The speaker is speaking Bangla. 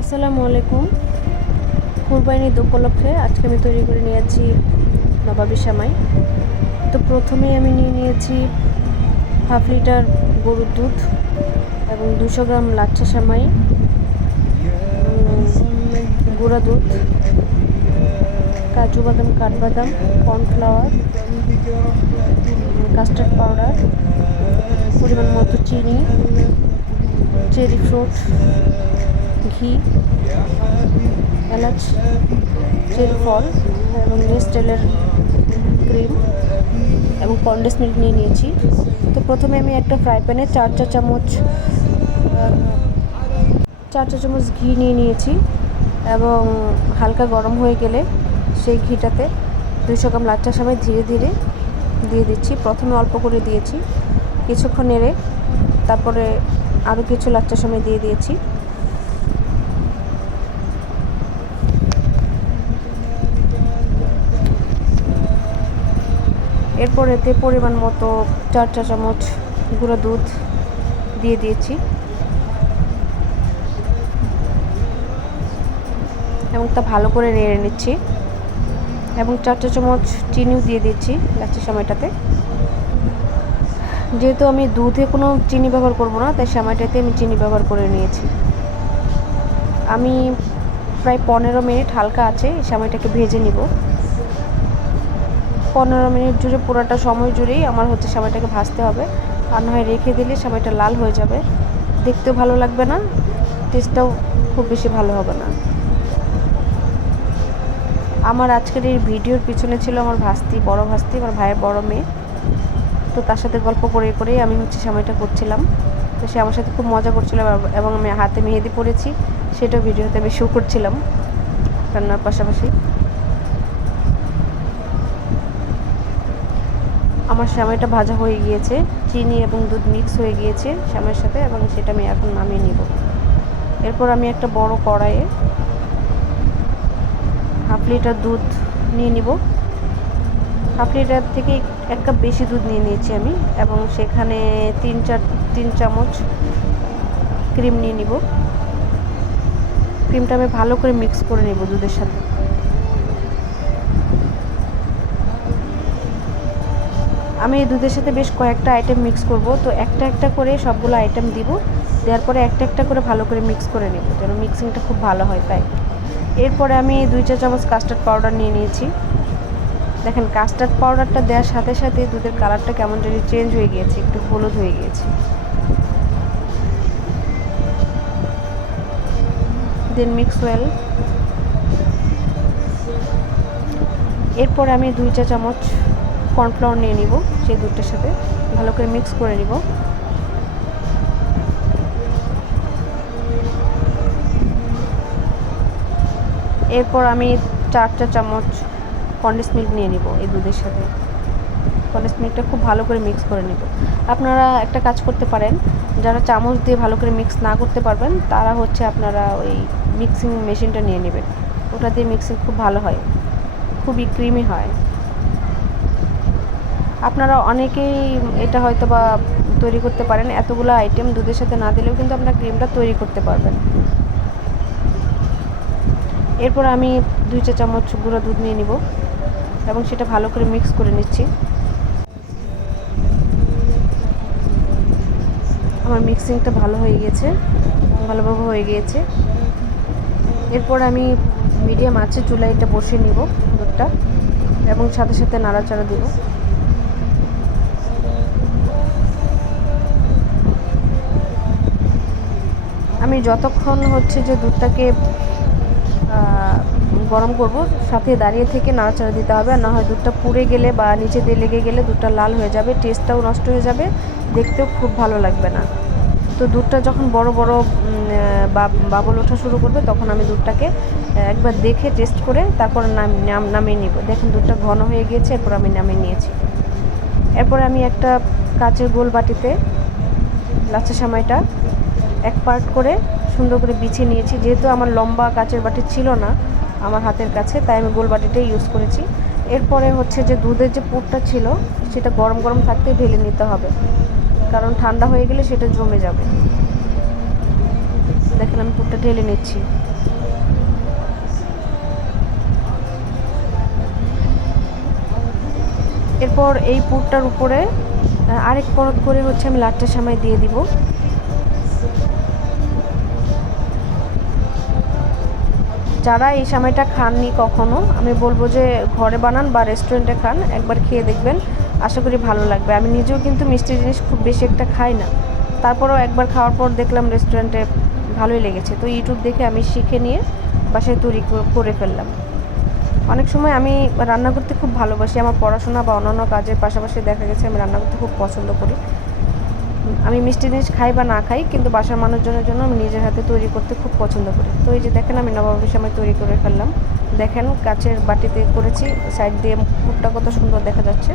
আসসালামু আলাইকুম। কুরবানি ঈদ উপলক্ষে আজকে আমি তৈরি করে নিয়েছি নবাবী সেমাই। তো প্রথমেই আমি নিয়ে নিয়েছি হাফ লিটার গরুর দুধ এবং 200 গ্রাম লাচ্ছা সেমাই, গুঁড়া দুধ, কাজু বাদাম, কাঠবাদাম, কর্নফ্লাওয়ার, কাস্টার্ড পাউডার, পরিমাণ মতো চিনি, চেরি ফ্রুট, ঘি, এলাচ, চেরি ফল এবং নেস্টেলের ক্রিম এবং কনডেন্স মিল্ক নিয়ে নিয়েছি। তো প্রথমে আমি একটা ফ্রাই প্যানে 4 চা চামচ ঘি নিয়ে নিয়েছি এবং হালকা গরম হয়ে গেলে সেই ঘিটাতে 200 গ্রাম লাচ্ছা সেমাই ধীরে ধীরে দিয়ে দিচ্ছি। প্রথমে অল্প করে দিয়েছি, কিছুক্ষণ নেড়ে তারপরে আরও কিছু লাচ্ছা সেমাই দিয়ে দিয়েছি। এরপর এতে পরিমাণ মতো 4 চা চামচ গুঁড়ো দুধ দিয়ে দিয়েছি এবং তা ভালো করে নেড়ে নিচ্ছি এবং 4 চা চামচ চিনিও দিয়ে দিচ্ছি লাচ্ছা সেমাইটাতে। যেহেতু আমি দুধে কোনো চিনি ব্যবহার করব না, তাই সেমাইটাতে আমি চিনি ব্যবহার করে নিয়েছি। আমি প্রায় 15 মিনিট হালকা আছে সেমাইটাকে ভেজে নিব। 15 মিনিট জুড়ে পুরোটা সময় জুড়েই আমার সেমাইটাকে ভাজতে হবে, আর না হয় রেখে দিলে সেমাইটা লাল হয়ে যাবে, দেখতেও ভালো লাগবে না, টেস্টটাও খুব বেশি ভালো হবে না। আমার আজকের এই ভিডিওর পিছনে ছিল আমার বড় ভাস্তি, আমার ভাইয়ের বড় মেয়ে। তো তার সাথে গল্প করে করেই আমি সেমাইটা করছিলাম। তো সে আমার সাথে খুব মজা করছিল এবং আমি হাতে মেহেদি পরেছি, সেটাও ভিডিওতে আমি শো করছিলাম রান্নার পাশাপাশি। আমার সেমাইটা ভাজা হয়ে গিয়েছে, চিনি এবং দুধ মিক্স হয়ে গিয়েছে সেমাইয়ের সাথে, এবং সেটা আমি এখন নামিয়ে নিব। এরপর আমি একটা বড় কড়াইয়ে হাফ লিটার দুধ নিয়ে নিব। হাফ লিটার থেকে 1 কাপ বেশি দুধ নিয়ে নিয়েছি আমি, এবং সেখানে 3 চামচ ক্রিম নিয়ে নিব। ক্রিমটা আমি ভালো করে মিক্স করে নেব দুধের সাথে। আমি এই দুধের সাথে বেশ কয়েকটা আইটেম মিক্স করব, তো একটা একটা করে সবগুলো আইটেম দিব। দেওয়ার পরে একটা একটা করে ভালো করে মিক্স করে নেব, যেন মিক্সিংটা খুব ভালো হয় তাই। এরপরে আমি 2 চা চামচ কাস্টার্ড পাউডার নিয়ে নিয়েছি। দেখেন কাস্টার্ড পাউডারটা দেওয়ার সাথে সাথে দুধের কালারটা কেমন যেন চেঞ্জ হয়ে গিয়েছে, একটু হলুদ হয়ে গিয়েছে। দেন মিক্স ওয়েল। এরপর আমি 2 চা চামচ কর্নফ্লাওয়ার নিয়ে নিব, সেই দুধটার সাথে ভালো করে মিক্স করে নিব। এরপর আমি 4 চা চামচ কনডেন্স মিল্ক নিয়ে নিব এই দুধের সাথে। কনডেন্স মিল্কটা খুব ভালো করে মিক্স করে নিব। আপনারা একটা কাজ করতে পারেন, যারা চামচ দিয়ে ভালো করে মিক্স না করতে পারবেন তারা আপনারা ওই মিক্সিং মেশিনটা নিয়ে নেবেন, ওটা দিয়ে মিক্সিং খুব ভালো হয়, খুবই ক্রিমি হয়। আপনারা অনেকেই এটা হয়তো বা তৈরি করতে পারেন, এতগুলো আইটেম দুধের সাথে না দিলেও কিন্তু আপনারা ক্রিমটা তৈরি করতে পারবেন। এরপর আমি 2 চা চামচ গুঁড়ো দুধ নিয়ে নিব এবং সেটা ভালো করে মিক্স করে নিচ্ছি। আমার মিক্সিংটা ভালোভাবে হয়ে গিয়েছে। এরপর আমি মিডিয়াম আঁচে চুলায় এটা বসিয়ে নিব দুধটা, এবং সাথে সাথে নাড়াচাড়া দেব। আমি যতক্ষণ যে দুধটাকে গরম করব, সাথে দাঁড়িয়ে থেকে নাড়াচাড়া দিতে হবে, আর না হয় দুধটা পুড়ে গেলে বা নিচে দিয়ে লেগে গেলে দুধটা লাল হয়ে যাবে, টেস্টটাও নষ্ট হয়ে যাবে, দেখতেও খুব ভালো লাগবে না। তো দুধটা যখন বড় বড় বাবল ওঠা শুরু করবে, তখন আমি দুধটাকে একবার দেখে টেস্ট করে তারপর নামিয়ে নিব। দেখুন দুধটা ঘন হয়ে গিয়েছে, এরপর আমি নামিয়ে নিয়েছি। এরপর আমি একটা কাচের গোল বাটিতে লাচ্ছা সেমাইটা 1 পার্ট করে সুন্দর করে বিছিয়ে নিয়েছি। যেহেতু আমার লম্বা কাচের বাটি ছিল না আমার হাতের কাছে, তাই আমি গোল বাটিটাই ইউজ করেছি। এরপরে যে দুধের যে পুরটা ছিল সেটা গরম গরম থাকতেই ঢেলে নিতে হবে, কারণ ঠান্ডা হয়ে গেলে সেটা জমে যাবে। দেখেন আমি পুরটা ঢেলে নিচ্ছি। এরপর এই পুরটার উপরে আরেক পরত করে হচ্ছে আমি লাট্টা সেমাই দিয়ে দিব। যারা এই সেমাইটা খাননি কখনো, আমি বলবো যে ঘরে বানান বা রেস্টুরেন্টে খান, একবার খেয়ে দেখবেন, আশা করি ভালো লাগবে। আমি নিজেও কিন্তু মিষ্টি জিনিস খুব বেশি একটা খাই না, তারপরেও একবার খাওয়ার পর দেখলাম রেস্টুরেন্টে ভালোই লেগেছে, তো ইউটিউব দেখে আমি শিখে নিয়ে বাসায় তৈরি করে ফেললাম। অনেক সময় আমি রান্না করতে খুব ভালোবাসি, আমার পড়াশোনা বা অন্যান্য কাজের পাশাপাশি দেখা গেছে আমি রান্না করতে খুব পছন্দ করি। আমি মিষ্টি জিনিস খাই বা না খাই, কিন্তু বাসার মানুষজনের জন্য আমি নিজের হাতে তৈরি করতে খুব পছন্দ করি। তো এই যে দেখেন আমি নবাবের সময় তৈরি করে ফেললাম। দেখেন কাচের বাটিতে করেছি, সাইড দিয়ে পুরটা কত সুন্দর দেখা যাচ্ছে।